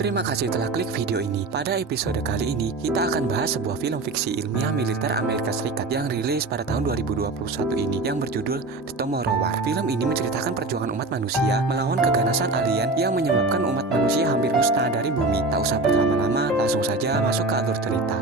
Terima kasih telah klik video ini. Pada episode kali ini, kita akan bahas sebuah film fiksi ilmiah militer Amerika Serikat yang rilis pada tahun 2021 ini yang berjudul The Tomorrow War. Film ini menceritakan perjuangan umat manusia melawan keganasan alien yang menyebabkan umat manusia hampir musnah dari bumi. Tak usah berlama-lama, langsung saja masuk ke alur cerita.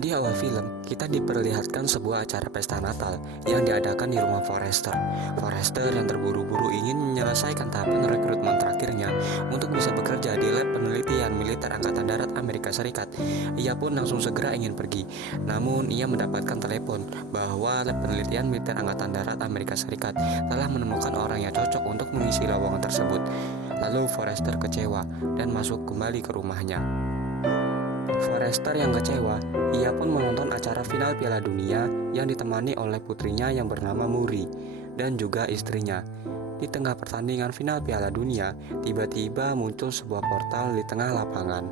Di awal film, kita diperlihatkan sebuah acara pesta Natal yang diadakan di rumah Forrester. Forrester yang terburu-buru ingin menyelesaikan tahapan rekrutmen terakhirnya untuk bisa bekerja di lab penelitian militer Angkatan Darat Amerika Serikat. Ia pun langsung segera ingin pergi. Namun, ia mendapatkan telepon bahwa lab penelitian militer Angkatan Darat Amerika Serikat telah menemukan orang yang cocok untuk mengisi lowongan tersebut. Lalu Forrester kecewa dan masuk kembali ke rumahnya. Forrester yang kecewa, ia pun menonton acara final Piala Dunia yang ditemani oleh putrinya yang bernama Muri dan juga istrinya. Di tengah pertandingan final Piala Dunia, tiba-tiba muncul sebuah portal di tengah lapangan.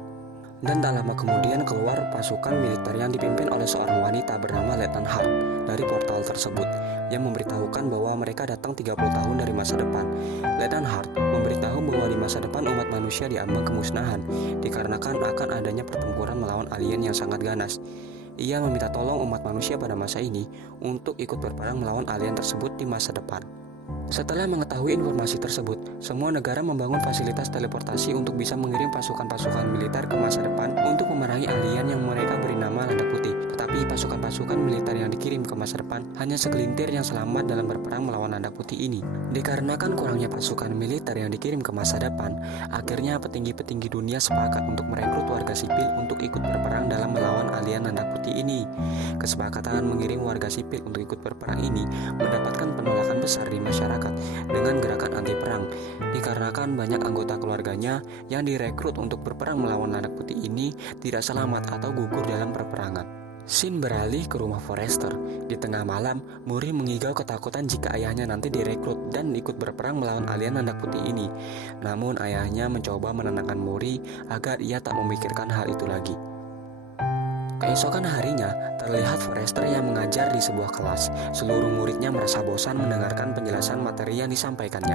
Dan tak lama kemudian keluar pasukan militer yang dipimpin oleh seorang wanita bernama Letnan Hart dari portal tersebut yang memberitahukan bahwa mereka datang 30 tahun dari masa depan. Letnan Hart memberitahu bahwa di masa depan umat manusia diambang kemusnahan dikarenakan akan adanya pertempuran melawan alien yang sangat ganas. Ia meminta tolong umat manusia pada masa ini untuk ikut berperang melawan alien tersebut di masa depan. Setelah mengetahui informasi tersebut, semua negara membangun fasilitas teleportasi untuk bisa mengirim pasukan-pasukan militer ke masa depan untuk memerangi alien yang mereka beri nama Landak Putih. Tetapi pasukan-pasukan militer yang dikirim ke masa depan hanya segelintir yang selamat dalam berperang melawan Landak Putih ini. Dikarenakan kurangnya pasukan militer yang dikirim ke masa depan, akhirnya petinggi-petinggi dunia sepakat untuk merekrut warga sipil untuk ikut berperang dalam melawan alien Landak Putih ini. Kesepakatan mengirim warga sipil untuk ikut berperang ini mendapatkan penolakan besar di masyarakat dengan gerakan anti perang, dikarenakan banyak anggota keluarganya yang direkrut untuk berperang melawan Landak Putih ini tidak selamat atau gugur dalam peperangan. Scene beralih ke rumah Forrester. Di tengah malam, Muri mengigau ketakutan jika ayahnya nanti direkrut dan ikut berperang melawan alien Landak Putih ini. Namun ayahnya mencoba menenangkan Muri agar ia tak memikirkan hal itu lagi. Keesokan harinya, terlihat Forrester yang mengajar di sebuah kelas. Seluruh muridnya merasa bosan mendengarkan penjelasan materi yang disampaikannya.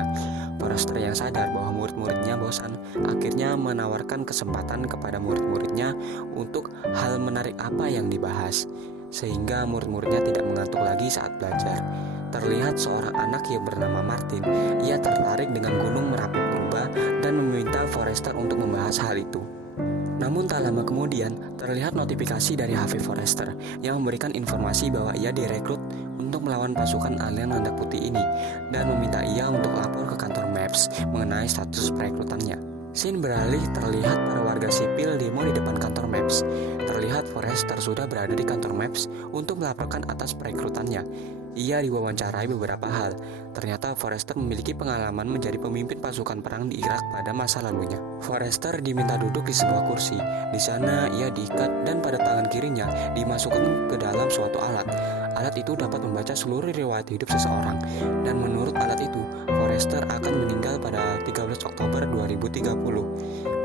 Forrester yang sadar bahwa murid-muridnya bosan, akhirnya menawarkan kesempatan kepada murid-muridnya untuk hal menarik apa yang dibahas, sehingga murid-muridnya tidak mengantuk lagi saat belajar. Terlihat seorang anak yang bernama Martin. Ia tertarik dengan gunung Merapi Purba dan meminta Forrester untuk membahas hal itu. Namun tak lama kemudian, terlihat notifikasi dari HP Forrester yang memberikan informasi bahwa ia direkrut untuk melawan pasukan alien Landak Putih ini dan meminta ia untuk lapor ke kantor Maps mengenai status perekrutannya. Scene beralih terlihat para warga sipil demo di depan kantor Maps. Terlihat Forrester sudah berada di kantor Maps untuk melaporkan atas perekrutannya. Ia diwawancarai beberapa hal. Ternyata Forrester memiliki pengalaman menjadi pemimpin pasukan perang di Irak pada masa lalunya. Forrester diminta duduk di sebuah kursi. Di sana ia diikat dan pada tangan kirinya dimasukkan ke dalam suatu alat. Alat itu dapat membaca seluruh riwayat hidup seseorang. Dan menurut alat itu, Forrester akan meninggal pada 13 Oktober 2030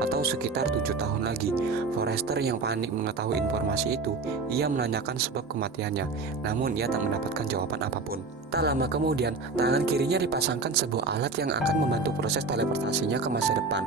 atau sekitar 7 tahun lagi. Forrester yang panik mengetahui informasi itu, ia menanyakan sebab kematiannya. Namun ia tak mendapatkan jawaban apapun. Tak lama kemudian, tangan kirinya dipasangkan sebuah alat yang akan membantu proses teleportasinya ke masa depan.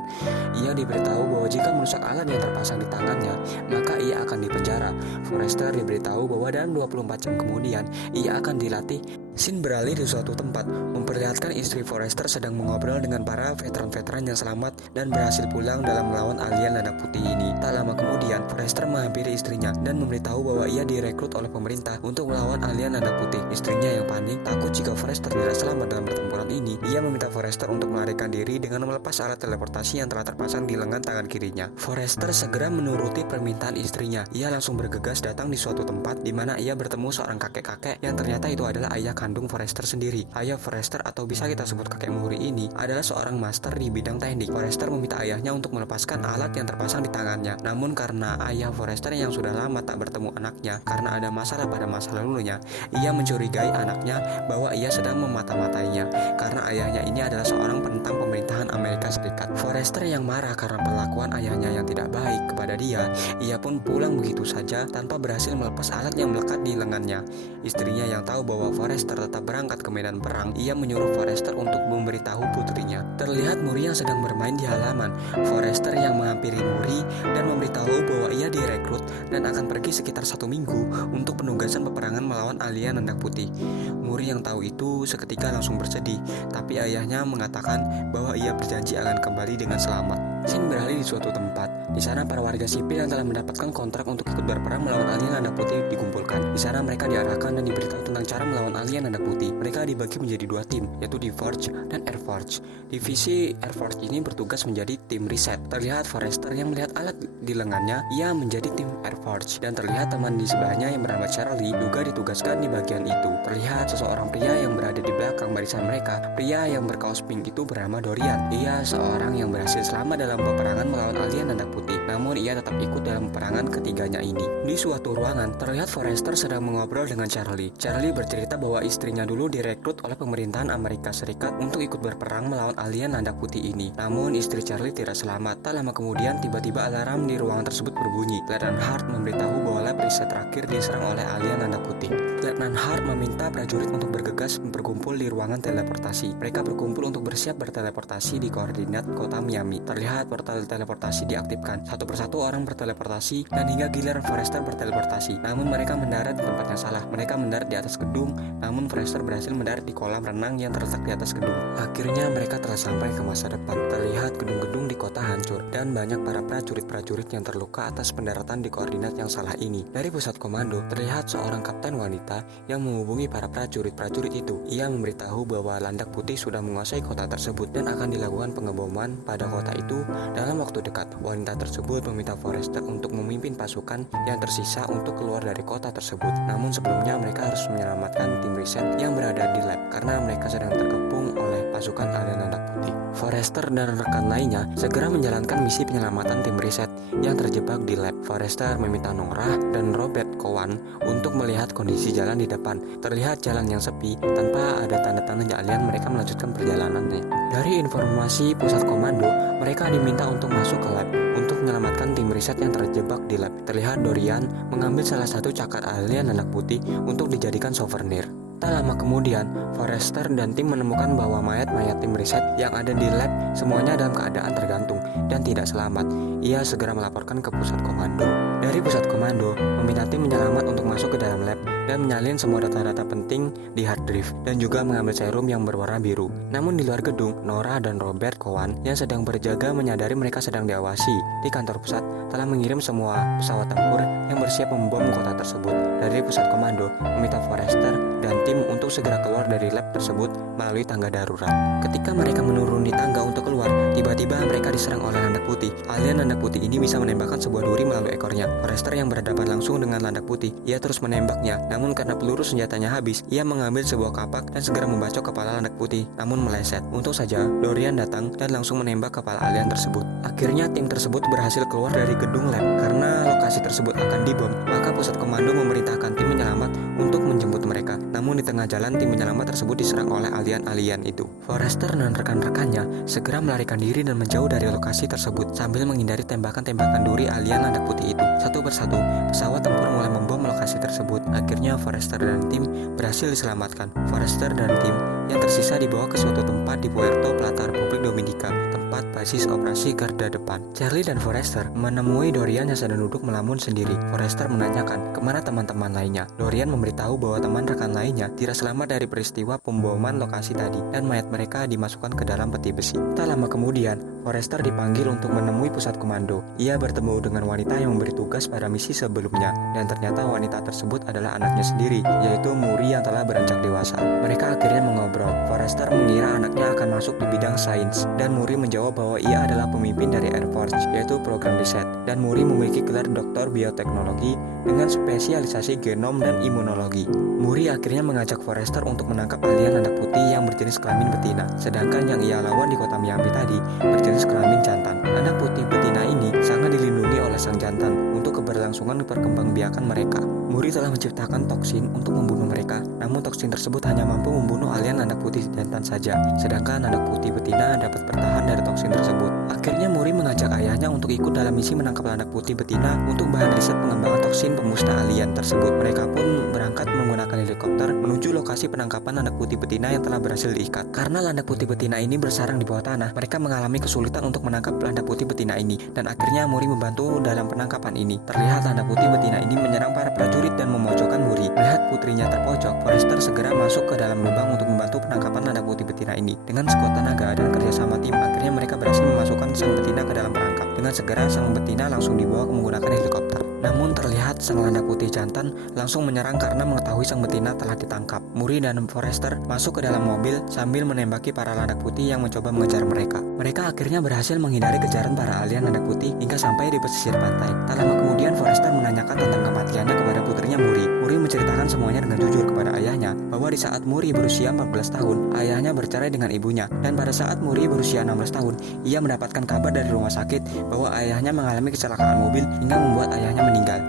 Ia diberitahu bahwa jika merusak alat yang terpasang di tangannya, maka ia akan dipenjara. Forrester diberitahu bahwa dalam 24 jam kemudian, ia akan dilatih. Scene beralih di suatu tempat, memperlihatkan istri Forrester sedang mengobrol dengan para veteran-veteran yang selamat dan berhasil pulang dalam melawan alien Landak Putih ini. Tak lama kemudian, Forrester menghampiri istrinya dan memberitahu bahwa ia direkrut oleh pemerintah untuk melawan alien Landak Putih. Istrinya yang panik, takut jika Forrester tidak selamat dalam pertempuran ini. Ia meminta Forrester untuk melarikan diri dengan melepas alat teleportasi yang telah terpasang di lengan tangan kirinya. Forrester segera menuruti permintaan istrinya. Ia langsung bergegas datang di suatu tempat di mana ia bertemu seorang kakek-kakek yang ternyata itu adalah ayah kandung Forrester sendiri. Ayah Forrester atau bisa kita sebut kakek Muri ini adalah seorang master di bidang teknik. Forrester meminta ayahnya untuk melepaskan alat yang terpasang di tangannya. Namun karena ayah Forrester yang sudah lama tak bertemu anaknya karena ada masalah pada masa lalunya, ia mencurigai anaknya bahwa ia sedang memata-matainya karena ayahnya ini adalah seorang penentang pemerintahan Amerika Serikat. Forrester yang marah karena perlakuan ayahnya yang tidak baik kepada dia, ia pun pulang begitu saja tanpa berhasil melepas alat yang melekat di lengannya. Istrinya yang tahu bahwa Forrester Forester tetap berangkat ke medan perang, ia menyuruh Forester untuk memberitahu putrinya. Terlihat Muri yang sedang bermain di halaman. Forester yang menghampiri Muri dan memberitahu bahwa ia direkrut dan akan pergi sekitar 1 minggu untuk penugasan peperangan melawan alien Anak Putih. Muri yang tahu itu seketika langsung bersedih, tapi ayahnya mengatakan bahwa ia berjanji akan kembali dengan selamat. Scene beralih di suatu tempat. Di sana para warga sipil yang telah mendapatkan kontrak untuk ikut berperang melawan alien Anak Putih dikumpulkan. Di sana mereka diarahkan dan diberitahu tentang cara melawan alien Anak Putih. Mereka dibagi menjadi 2 tim, yaitu D-Forge dan Air-Forge. Divisi Air-Forge ini bertugas menjadi tim riset. Terlihat Forester yang melihat alat di lengannya, ia menjadi tim Air-Forge. Dan terlihat teman di sebelahnya yang bernama Charlie juga ditugaskan di bagian itu. Terlihat seseorang pria yang berada di belakang barisan mereka. Pria yang berkaos pink itu bernama Dorian. Ia seorang yang berhasil selamat dalam peperangan melawan alien Anak Putih. Namun ia tetap ikut dalam peperangan ketiganya ini. Di suatu ruangan, terlihat Forester sedang mengobrol dengan Charlie. Charlie bercerita bahwa istrinya dulu direkrut oleh pemerintahan Amerika Serikat untuk ikut berperang melawan alien Anak Putih ini. Namun istri Charlie tidak selamat. Tak lama kemudian tiba-tiba alarm di ruangan tersebut berbunyi. Lieutenant Hart memberitahu bahwa lab riset terakhir diserang oleh alien Anak Putih. Lieutenant Hart meminta prajurit untuk bergegas berkumpul di ruangan teleportasi. Mereka berkumpul untuk bersiap berteleportasi di koordinat kota Miami. Terlihat portal teleportasi diaktifkan. Satu persatu orang berteleportasi dan hingga giliran Forester berteleportasi. Namun mereka mendarat di tempat yang salah. Mereka mendarat di atas gedung, namun Forester berhasil mendarat di kolam renang yang terletak di atas gedung. Akhirnya mereka telah sampai ke masa depan. Terlihat gedung-gedung di kota hancur dan banyak para prajurit-prajurit yang terluka atas pendaratan di koordinat yang salah ini. Dari pusat komando, terlihat seorang kapten wanita yang menghubungi para prajurit-prajurit itu. Ia memberitahu bahwa Landak Putih sudah menguasai kota tersebut dan akan dilakukan pengeboman pada kota itu dalam waktu dekat. Wanita tersebut meminta Forester untuk memimpin pasukan yang tersisa untuk keluar dari kota tersebut. Namun sebelumnya mereka harus menyelamatkan tim riset yang berada di lab karena mereka sedang terkepung oleh pasukan alien Anak Putih. Forester dan rekan lainnya segera menjalankan misi penyelamatan tim riset yang terjebak di lab. Forester meminta Nora dan Robert Cowan untuk melihat kondisi jalan di depan. Terlihat jalan yang sepi tanpa ada tanda-tanda alien. Mereka melanjutkan perjalanannya. Dari informasi pusat komando, mereka diminta untuk masuk ke lab untuk menyelamatkan tim riset yang terjebak di lab. Terlihat Dorian mengambil salah satu cakar alien Anak Putih untuk dijadikan souvenir. Tak lama kemudian, Forester dan tim menemukan bahwa mayat-mayat tim riset yang ada di lab semuanya dalam keadaan tergantung dan tidak selamat. Ia segera melaporkan ke pusat komando. Dari pusat komando, meminta tim menyelamat untuk masuk ke dalam lab dan menyalin semua data-data penting di hard drive dan juga mengambil serum yang berwarna biru. Namun di luar gedung, Nora dan Robert Cowan yang sedang berjaga menyadari mereka sedang diawasi. Di kantor pusat telah mengirim semua pesawat tempur yang bersiap membom kota tersebut. Dari pusat komando meminta Forester dan tim untuk segera keluar dari lab tersebut melalui tangga darurat. Ketika mereka menuruni tangga untuk keluar, tiba-tiba mereka diserang oleh Landak Putih. Alien Landak Putih ini bisa menembakkan sebuah duri melalui ekornya. Forester yang berhadapan langsung dengan Landak Putih, ia terus menembaknya. Namun karena peluru senjatanya habis, ia mengambil sebuah kapak dan segera membacok kepala Landak Putih, namun meleset. Untung saja, Dorian datang dan langsung menembak kepala alien tersebut. Akhirnya tim tersebut berhasil keluar dari gedung lab. Karena lokasi tersebut akan dibom, maka pusat komando memerintahkan tim menyelamat untuk menjemput mereka. Namun di tengah jalan, tim penyelamat tersebut diserang oleh alien-alien itu. Forester dan rekan-rekannya segera melarikan diri dan menjauh dari lokasi tersebut sambil menghindari tembakan-tembakan duri alien Landak Putih itu. Satu persatu, pesawat tempur mulai membom lokasi tersebut. Akhirnya Forester dan tim berhasil diselamatkan. Forester dan tim yang tersisa dibawa ke suatu tempat di Puerto Plata, Republik Dominika, tempat basis operasi garda depan. Charlie dan Forester menemui Dorian yang sedang duduk melamun sendiri. Forester menanyakan kemana teman-teman lainnya. Dorian memberitahu bahwa teman rekan lainnya tidak selamat dari peristiwa pemboman lokasi tadi dan mayat mereka dimasukkan ke dalam peti besi. Tak lama kemudian, Forester dipanggil untuk menemui pusat komando. Ia bertemu dengan wanita yang memberi tugas pada misi sebelumnya dan ternyata wanita tersebut adalah anaknya sendiri, yaitu Muri yang telah beranjak dewasa. Mereka akhirnya mengobrol. Forester mengira anaknya akan masuk di bidang sains dan Muri menjawab bahwa ia adalah pemimpin dari Air Force, yaitu program riset, dan Muri memiliki gelar doktor bioteknologi dengan spesialisasi genom dan imunologi. Muri akhirnya mengajak Forester untuk menangkap alien Landak Putih yang berjenis kelamin betina, sedangkan yang ia lawan di kota Miami tadi berjenis kelamin jantan. Anak putih betina ini sangat dilindungi oleh sang jantan untuk keberlangsungan perkembangbiakan mereka. Muri telah menciptakan toksin untuk membunuh mereka, namun toksin tersebut hanya mampu membunuh alien landak putih jantan saja, sedangkan landak putih betina dapat bertahan dari toksin tersebut. Akhirnya Muri mengajak ayahnya untuk ikut dalam misi menangkap landak putih betina untuk bahan riset pengembangan toksin pemusnah alien tersebut. Mereka pun berangkat menggunakan helikopter menuju lokasi penangkapan landak putih betina yang telah berhasil diikat. Karena landak putih betina ini bersarang di bawah tanah, mereka mengalami kesulitan untuk menangkap landak putih betina ini, dan akhirnya Muri membantu dalam penangkapan ini. Terlihat landak putih betina ini menyerang para prajurit dan memojokkan Muri. Melihat putrinya terpojok, Forrester segera masuk ke dalam lubang untuk membantu penangkapan landak putih betina ini. Dengan sekuat tenaga dan kerjasama tim, akhirnya mereka berhasil memasukkan sang betina ke dalam perangkap. Dengan segera sang betina langsung dibawa menggunakan helikopter. Namun terlihat sang landak putih jantan langsung menyerang karena mengetahui sang betina telah ditangkap. Muri dan Forrester masuk ke dalam mobil sambil menembaki para landak putih yang mencoba mengejar mereka. Mereka akhirnya berhasil menghindari kejaran para alien landak putih hingga sampai di pesisir pantai. Tak lama kemudian Forrester menanyakan tentang kematiannya kepada putrinya Muri. Muri menceritakan semuanya dengan jujur kepada ayahnya bahwa di saat Muri berusia 14 tahun, ayahnya bercerai dengan ibunya, dan pada saat Muri berusia 16 tahun, ia mendapatkan kabar dari rumah sakit bahwa ayahnya mengalami kecelakaan mobil hingga membuat ayahnya meninggal.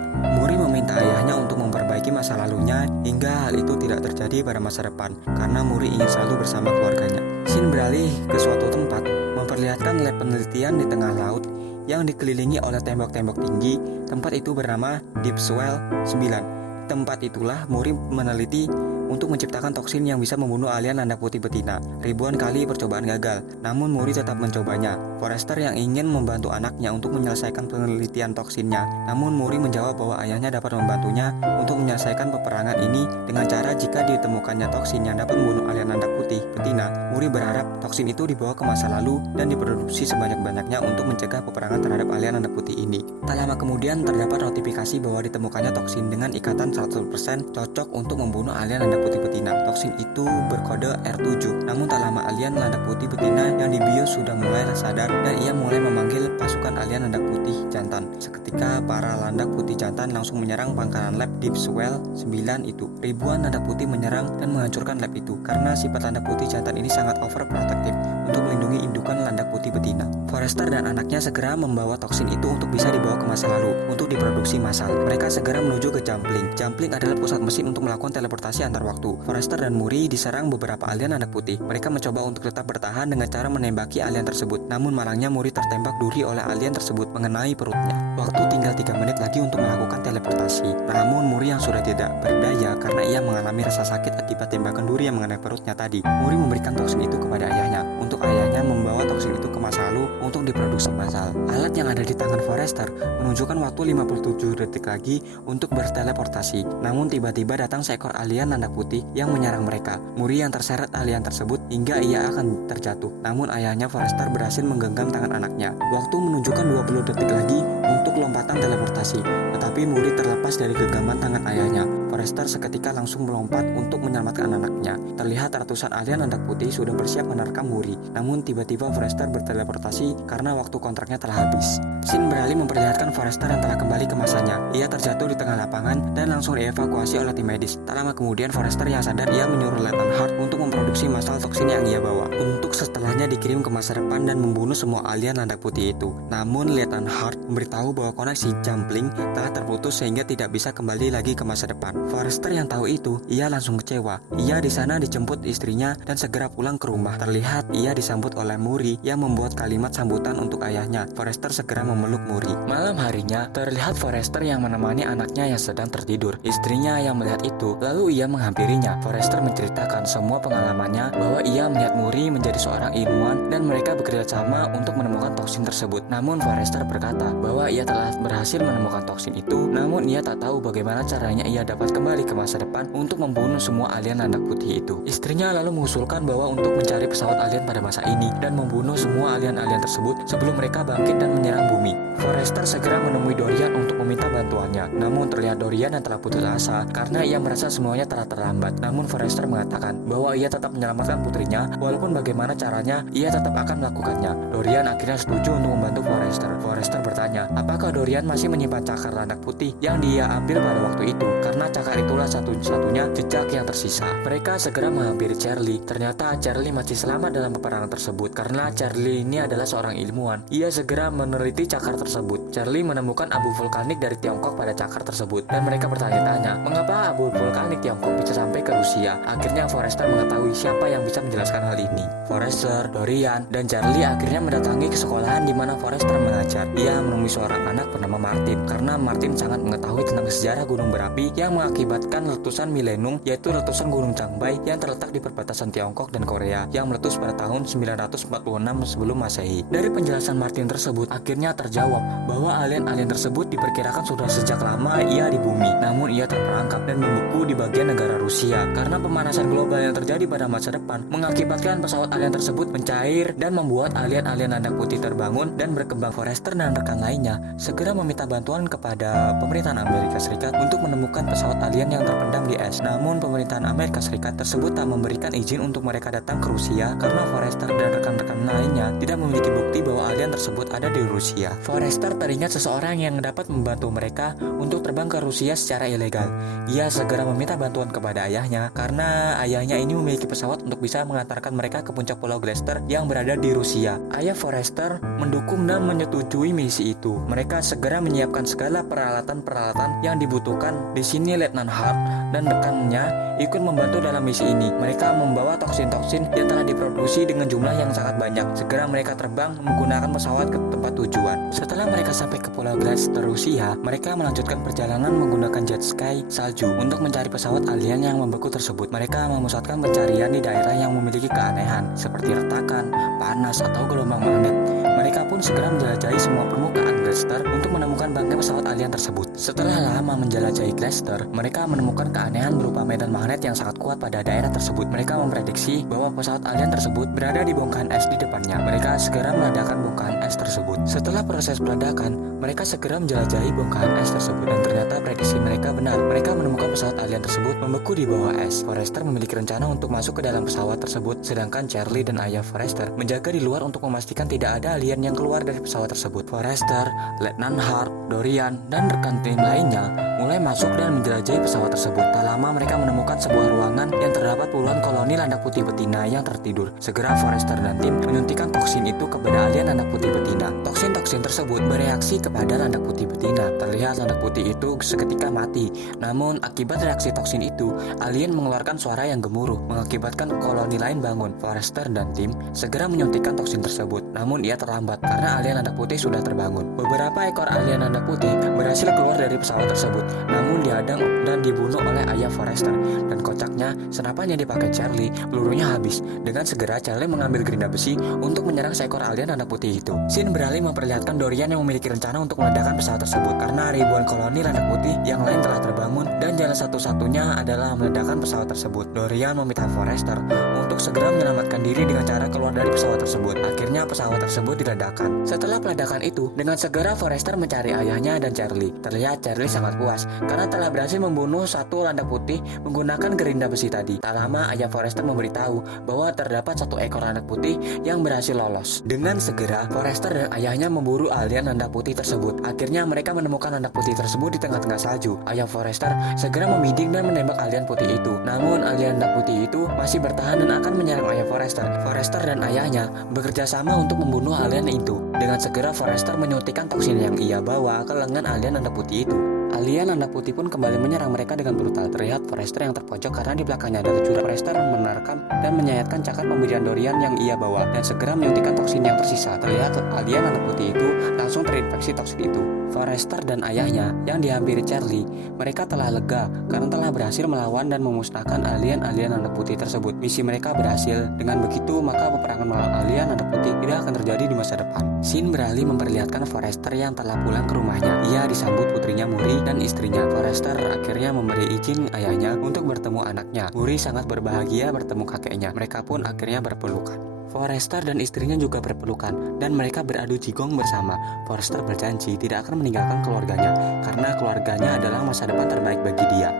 Muri meminta ayahnya untuk memperbaiki masa lalunya hingga hal itu tidak terjadi pada masa depan, karena Muri ingin selalu bersama keluarganya. Scene beralih ke suatu tempat, memperlihatkan lab penelitian di tengah laut yang dikelilingi oleh tembok-tembok tinggi. Tempat itu bernama Deep Swell 9. Tempat itulah Muri meneliti untuk menciptakan toksin yang bisa membunuh alien landak putih betina. Ribuan kali percobaan gagal, namun Muri tetap mencobanya. Forrester yang ingin membantu anaknya untuk menyelesaikan penelitian toksinnya, namun Muri menjawab bahwa ayahnya dapat membantunya untuk menyelesaikan peperangan ini dengan cara jika ditemukannya toksin yang dapat membunuh alien landak putih betina. Muri berharap toksin itu dibawa ke masa lalu dan diproduksi sebanyak-banyaknya untuk mencegah peperangan terhadap alien landak putih ini. Tak lama kemudian terdapat notifikasi bahwa ditemukannya toksin dengan ikatan 100% cocok untuk membunuh alien landak putih betina. Toksin itu berkode R7. Namun tak lama alien landak putih betina yang dibius sudah mulai sadar dan ia mulai memanggil pasukan alien landak putih jantan. Seketika para landak putih jantan langsung menyerang pangkalan lab Deep Swell 9 itu. Ribuan landak putih menyerang dan menghancurkan lab itu karena sifat landak putih jantan ini sangat overprotective untuk melindungi indukan landak putih betina. Forrester dan anaknya segera membawa toksin itu untuk bisa dibawa ke masa lalu untuk diproduksi massal. Mereka segera menuju ke Jumpling. Jumpling adalah pusat mesin untuk melakukan teleportasi antar waktu. Forrester dan Muri diserang beberapa alien landak putih. Mereka mencoba untuk tetap bertahan dengan cara menembaki alien tersebut. Namun malangnya Muri tertembak duri oleh alien tersebut mengenai perutnya. Waktu tinggal 3 menit lagi untuk melakukan teleportasi. Namun Muri yang sudah tidak berdaya karena ia mengalami rasa sakit akibat tembakan duri yang mengenai perutnya tadi. Muri memberikan toksin itu kepada ayahnya untuk ayahnya membawa toksin itu ke masa lalu untuk diproduksi massal. Alat yang ada di tangan Forrester menunjukkan waktu 57 detik lagi untuk berteleportasi. Namun tiba-tiba datang seekor alien landak putih yang menyerang mereka. Muri yang terseret alien tersebut hingga ia akan terjatuh. Namun ayahnya Forrester berhasil menggenggam tangan anaknya. Waktu menunjukkan 20 detik lagi untuk lompatan teleportasi. Tetapi Muri terlepas dari genggaman tangan ayahnya. Forrester seketika langsung melompat untuk menyelamatkan anaknya. Terlihat ratusan alien landak putih sudah bersiap menerkam Muri. Namun tiba-tiba Forrester berteleportasi karena waktu kontraknya telah habis. Scene beralih memperlihatkan Forrester yang telah kembali ke masanya. Ia terjatuh di tengah lapangan dan langsung dievakuasi oleh tim medis. Tak lama kemudian Forrester yang sadar ia menyuruh Lieutenant Hart untuk memproduksi massal toksin yang ia bawa untuk setelahnya dikirim ke masa depan dan membunuh semua alien landak putih itu. Namun Lieutenant Hart memberitahu bahwa koneksi Jumpling telah terputus sehingga tidak bisa kembali lagi ke masa depan. Forrester yang tahu itu, ia langsung kecewa. Ia di sana dijemput istrinya dan segera pulang ke rumah. Terlihat ia disambut oleh Muri yang membuat kalimat sambutan untuk ayahnya. Forrester segera memeluk Muri. Malam harinya, terlihat Forrester yang menemani anaknya yang sedang tertidur. Istrinya yang melihat itu, lalu ia menghampirinya. Forrester menceritakan semua pengalamannya bahwa ia melihat Muri menjadi seorang ilmuwan dan mereka bekerja sama untuk menemukan toksin tersebut. Namun Forrester berkata bahwa ia telah berhasil menemukan toksin itu, namun ia tak tahu bagaimana caranya ia dapat kembali ke masa depan untuk membunuh semua alien landak putih itu. Istrinya lalu mengusulkan bahwa untuk mencari pesawat alien pada masa ini dan membunuh semua alien-alien tersebut sebelum mereka bangkit dan menyerang bumi. Forrester segera menemui Dorian untuk meminta bantuannya. Namun terlihat Dorian yang telah putus asa karena ia merasa semuanya telah terlambat. Namun Forrester mengatakan bahwa ia tetap menyelamatkan putrinya walaupun bagaimana caranya ia tetap akan melakukannya. Dorian akhirnya setuju untuk membantu Forrester. Forrester bertanya, apakah Dorian masih menyimpan cakar landak putih yang dia ambil pada waktu itu? Karena cakar cakar itulah satu-satunya jejak yang tersisa. Mereka segera menghampiri Charlie. Ternyata Charlie masih selamat dalam peperangan tersebut karena Charlie ini adalah seorang ilmuwan. Ia segera meneliti cakar tersebut. Charlie menemukan abu vulkanik dari Tiongkok pada cakar tersebut dan mereka bertanya-tanya mengapa abu vulkanik Tiongkok bisa sampai ke Rusia. Akhirnya Forrester mengetahui siapa yang bisa menjelaskan hal ini. Forrester, Dorian, dan Charlie akhirnya mendatangi ke sekolahan di mana Forrester mengajar. Ia menemui seorang anak bernama Martin karena Martin sangat mengetahui tentang sejarah gunung berapi yang mengakibatkan letusan Milenum, yaitu letusan Gunung Cangbei yang terletak di perbatasan Tiongkok dan Korea yang meletus pada tahun 946 sebelum Masehi. Dari penjelasan Martin tersebut akhirnya terjawab bahwa alien-alien tersebut diperkirakan sudah sejak lama ia di bumi, namun ia terperangkap dan membeku di bagian negara Rusia karena pemanasan global yang terjadi pada masa depan mengakibatkan pesawat alien tersebut mencair dan membuat alien-alien anak putih terbangun dan berkembang. Forrester dan rekan lainnya segera meminta bantuan kepada pemerintahan Amerika Serikat untuk menemukan pesawat alien yang terpendam di es. Namun pemerintahan Amerika Serikat tersebut tak memberikan izin untuk mereka datang ke Rusia karena Forrester dan rekan-rekan lainnya tidak memiliki bukti bahwa alien tersebut ada di Rusia. Forrester teringat seseorang yang dapat membantu mereka untuk terbang ke Rusia secara ilegal. Ia segera meminta bantuan kepada ayahnya karena ayahnya ini memiliki pesawat untuk bisa mengantarkan mereka ke puncak Pulau Glacier yang berada di Rusia. Ayah Forrester mendukung dan menyetujui misi itu. Mereka segera menyiapkan segala peralatan-peralatan yang dibutuhkan. Di sini Letnan Hart dan rekannya ikut membantu dalam misi ini. Mereka membawa toksin-toksin yang telah diproduksi dengan jumlah yang sangat banyak. Segera mereka terbang menggunakan pesawat ke tempat tujuan. Setelah mereka sampai ke Pulau Glacier Rusia, mereka melanjutkan perjalanan menggunakan jet ski salju untuk mencari pesawat alien yang membeku tersebut. Mereka memusatkan pencarian di daerah yang memiliki keanehan seperti retakan, panas, atau gelombang magnet. Mereka pun segera menjelajahi semua permukaan Glacier untuk menemukan bangkai pesawat alien tersebut. Setelah lama menjelajahi Glacier, mereka menemukan keanehan berupa medan magnet yang sangat kuat pada daerah tersebut. Mereka memprediksi bahwa pesawat alien tersebut berada di bongkahan es di depannya. Mereka segera meledakkan bongkahan es tersebut. Setelah proses peledakan, mereka segera menjelajahi bongkahan es tersebut dan ternyata prediksi mereka benar. Mereka menemukan pesawat alien tersebut membeku di bawah es. Forrester memiliki rencana untuk masuk ke dalam pesawat tersebut, sedangkan Charlie dan ayah Forrester menjaga di luar untuk memastikan tidak ada alien yang keluar dari pesawat tersebut. Forrester, Letnan Hart, Dorian, dan rekan tim lainnya mulai masuk dan menjelajahi pesawat tersebut. Tak lama mereka menemukan sebuah ruangan yang terdapat puluhan koloni landak putih betina yang tertidur. Segera Forrester dan tim menyuntikkan toksin itu kepada alien landak putih betina. Toksin-toksin tersebut bereaksi kepada landak putih betina. Terlihat landak putih itu seketika mati. Namun akibat reaksi toksin itu, alien mengeluarkan suara yang gemuruh, mengakibatkan koloni lain bangun. Forrester dan tim segera menyuntikkan toksin tersebut. Namun ia terlambat karena alien landak putih sudah terbangun. Beberapa ekor alien landak putih berhasil keluar dari pesawat tersebut, namun dihadang dan dibunuh oleh ayah Forrester. Dan kocaknya, senapan yang dipakai Charlie, pelurunya habis. Dengan segera Charlie mengambil gerinda besi untuk menyerang seekor alien landak putih itu. Scene beralih memperlihatkan Dorian yang memiliki rencana untuk meledakkan pesawat tersebut karena ribuan koloni landak putih yang lain telah terbangun dan jalan satu-satunya adalah meledakkan pesawat tersebut. Dorian meminta Forrester untuk segera menyelamatkan diri dengan cara keluar dari pesawat tersebut. Akhirnya pesawat tersebut diledakkan. Setelah peledakan itu, dengan segera Forrester mencari ayahnya dan Charlie. Terlihat Charlie sangat puas karena telah berhasil membunuh satu landak putih menggunakan gerinda besi tadi. Tak lama ayah Forrester memberitahu bahwa terdapat satu ekor landak putih yang berhasil lolos. Dengan segera Forrester dan ayahnya memburu alien landak putih tersebut. Akhirnya mereka menemukan landak putih tersebut di tengah-tengah salju. Ayah Forrester segera membidik dan menembak alien putih itu. Namun alien landak putih itu masih bertahan dan akan menyerang ayah Forrester. Forrester dan ayahnya bekerja sama untuk membunuh alien itu. Dengan segera Forrester menyuntikkan toksin yang ia bawa ke lengan alien landak putih itu. Alien landak putih pun kembali menyerang mereka dengan brutal. Terlihat Forrester yang terpojok karena di belakangnya ada jurang. Forrester menerkam dan menyayatkan cakar pemberian Dorian yang ia bawa dan segera menyuntikkan toksin yang tersisa. Terlihat alien landak putih itu langsung terinfeksi toksin itu. Forrester dan ayahnya yang dihampiri Charlie, mereka telah lega karena telah berhasil melawan dan memusnahkan alien-alien landak putih tersebut. Misi mereka berhasil. Dengan begitu, maka peperangan melawan alien landak putih tidak akan terjadi di masa depan. Scene beralih memperlihatkan Forrester yang telah pulang ke rumahnya. Ia disambut putrinya Muri dan istrinya. Forrester akhirnya memberi izin ayahnya untuk bertemu anaknya. Muri sangat berbahagia bertemu kakeknya. Mereka pun akhirnya berpelukan. Forrester dan istrinya juga berpelukan dan mereka beradu jigong bersama. Forrester berjanji tidak akan meninggalkan keluarganya karena keluarganya adalah masa depan terbaik bagi dia.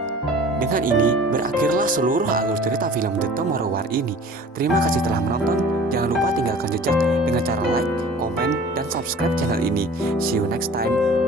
Dengan ini, berakhirlah seluruh alur cerita film The Tomorrow War ini. Terima kasih telah menonton. Jangan lupa tinggalkan jejak dengan cara like, komen, dan subscribe channel ini. See you next time.